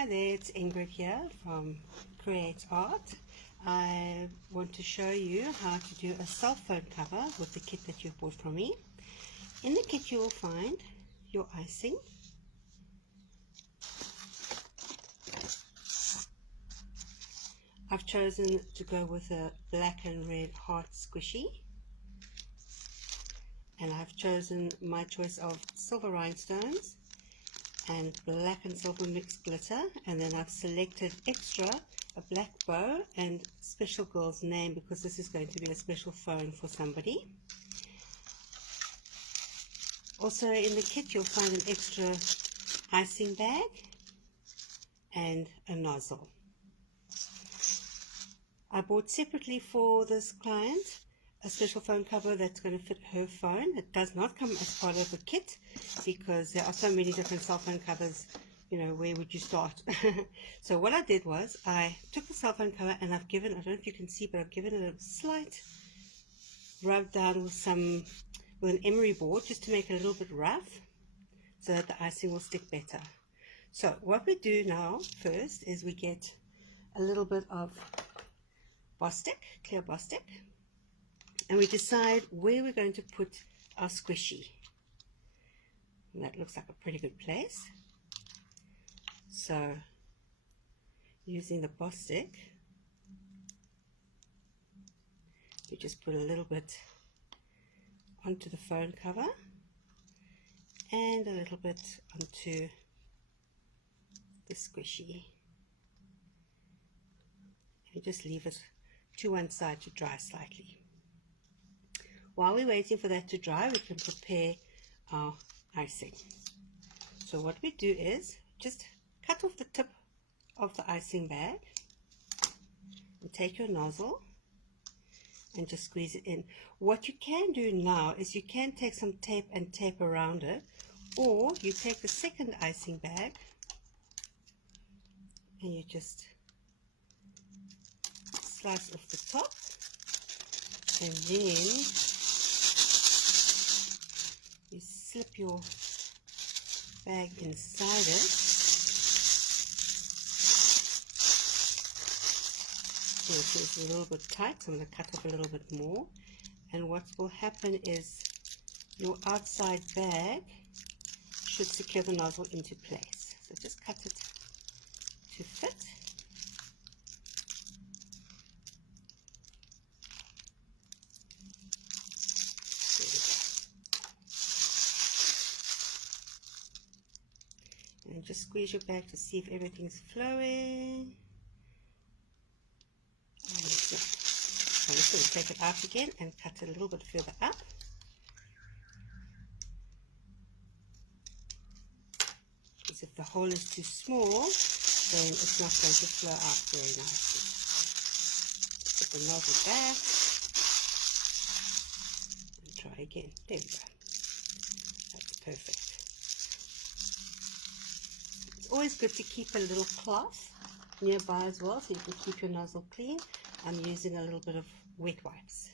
Hi there, it's Ingrid here from Create Art. I want to show you how to do a cell phone cover with the kit that you bought from me. In the kit you will find your icing, I've chosen to go with a black and red heart squishy, and I've chosen my choice of silver rhinestones and black and silver mixed glitter, and then I've selected extra a black bow and special girl's name because this is going to be a special phone for somebody. Also in the kit you'll find an extra icing bag and a nozzle. I bought separately for this client a special phone cover that's going to fit her phone. It does not come as part of the kit because there are so many different cell phone covers, you know, where would you start? So what I did was I took the cell phone cover and I've given, I don't know if you can see, but I've given it a slight rub down with an emery board just to make it a little bit rough so that the icing will stick better. So what we do now first is we get a little bit of Bostik, clear Bostik, and we decide where we're going to put our squishy. And that looks like a pretty good place. So using the Bostik, we just put a little bit onto the phone cover and a little bit onto the squishy. And just leave it to one side to dry slightly. While we're waiting for that to dry, we can prepare our icing. So what we do is just cut off the tip of the icing bag and take your nozzle and just squeeze it in. What you can do now is you can take some tape and tape around it, or you take the second icing bag and you just slice off the top, and then you slip your bag inside it. So it's a little bit tight, so I'm going to cut off a little bit more, and what will happen is your outside bag should secure the nozzle into place. So just cut it to fit. And just squeeze your bag to see if everything's flowing. And it's not. I'm just going to take it out again and cut it a little bit further up. Because if the hole is too small, then it's not going to flow out very nicely. Put the nozzle back and try again. There we go. That's perfect. Always good to keep a little cloth nearby as well so you can keep your nozzle clean. I'm using a little bit of wet wipes.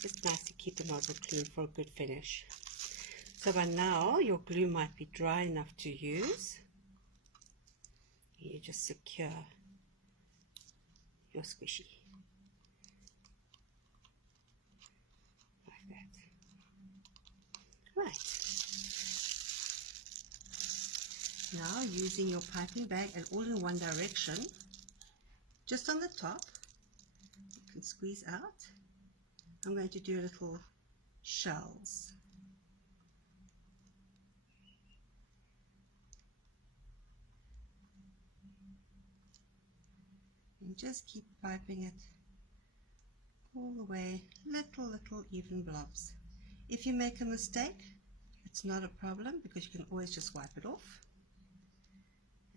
Just nice to keep the nozzle clean for a good finish. So by now your glue might be dry enough to use. You just secure your squishy like that. Right. Now using your piping bag and all in one direction, just on the top, you can squeeze out. I'm going to do little shells. And just keep piping it all the way, little even blobs. If you make a mistake, it's not a problem because you can always just wipe it off.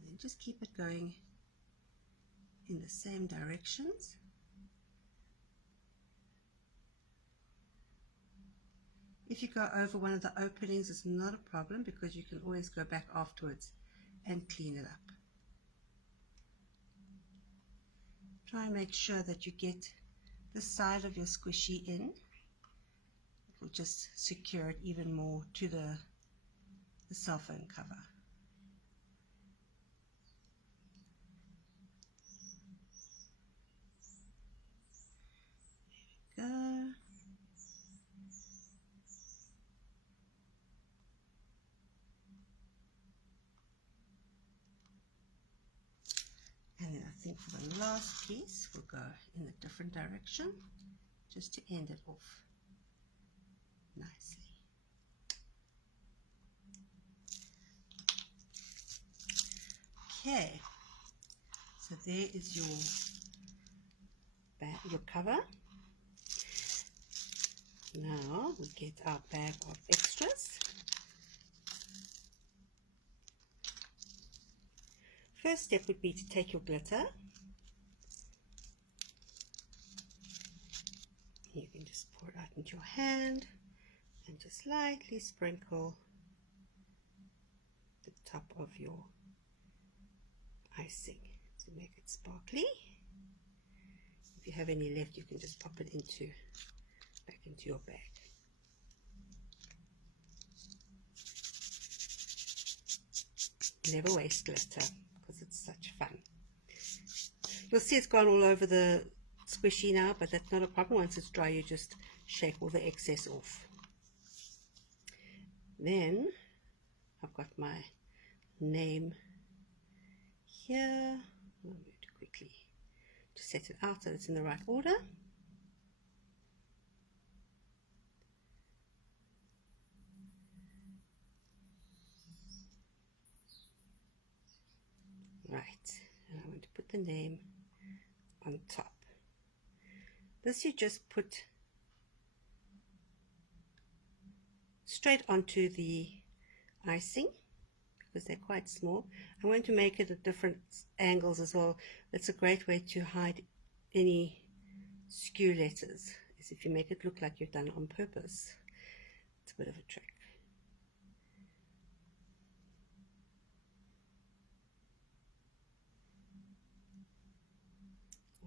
And just keep it going in the same directions. If you go over one of the openings, it's not a problem because you can always go back afterwards and clean it up. Try and make sure that you get the side of your squishy in. It will just secure it even more to the cell phone cover. think for the last piece we'll go in a different direction just to end it off nicely. Okay, so there is your cover. Now we get our bag of extras. First step would be to take your glitter. You can just pour it out into your hand and just lightly sprinkle the top of your icing to make it sparkly. If you have any left, you can just pop it back into your bag. Never waste glitter because it's such fun. You'll see it's gone all over the squishy now, but that's not a problem. Once it's dry, you just shake all the excess off. Then I've got my name here. I'll move it quickly to set it out so it's in the right order. Right, and I'm going to put the name on top. This you just put straight onto the icing because they're quite small. I'm going to make it at different angles as well. That's a great way to hide any skew letters, is if you make it look like you've done it on purpose. It's a bit of a trick.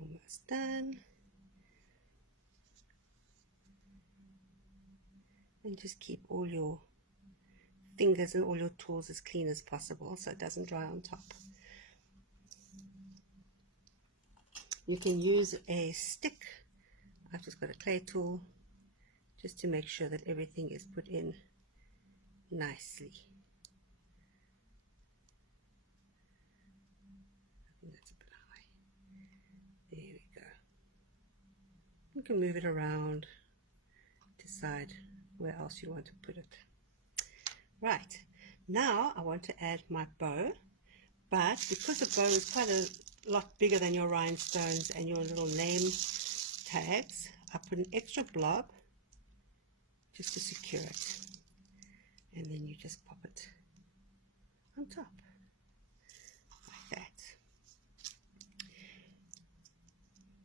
Almost done. And just keep all your fingers and all your tools as clean as possible so it doesn't dry on top. You can use a stick. I've just got a clay tool just to make sure that everything is put in nicely. I think that's a bit high. There we go. You can move it around, decide where else you want to put it. Right, now I want to add my bow, but because the bow is quite a lot bigger than your rhinestones and your little name tags, I put an extra blob just to secure it, and then you just pop it on top like that.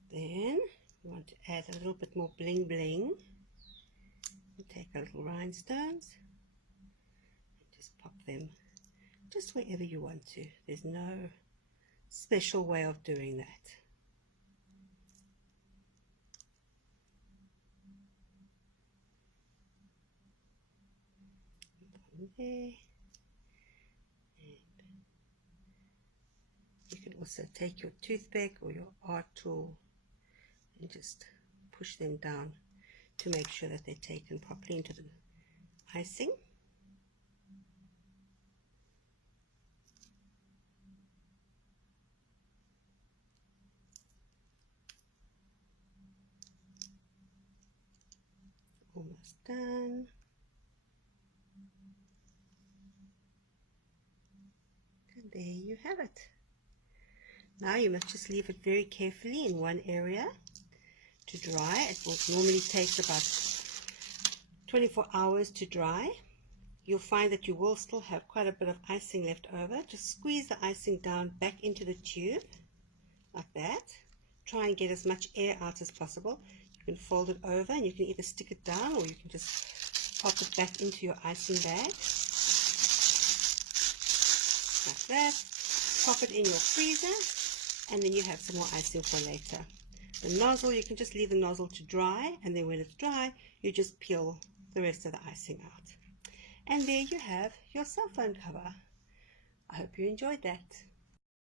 Then you want to add a little bit more bling bling. You take our little rhinestones and just pop them just wherever you want to. There's no special way of doing that. One there. And you can also take your toothpick or your art tool and just push them down to make sure that they're taken properly into the icing. Almost done. And there you have it. Now you must just leave it very carefully in one area to dry. It will normally take about 24 hours to dry. You'll find that you will still have quite a bit of icing left over. Just squeeze the icing down back into the tube like that. Try and get as much air out as possible. You can fold it over and you can either stick it down or you can just pop it back into your icing bag like that. Pop it in your freezer and then you have some more icing for later. The nozzle, you can just leave the nozzle to dry, and then when it's dry you just peel the rest of the icing out. And there you have your cell phone cover. I hope you enjoyed that.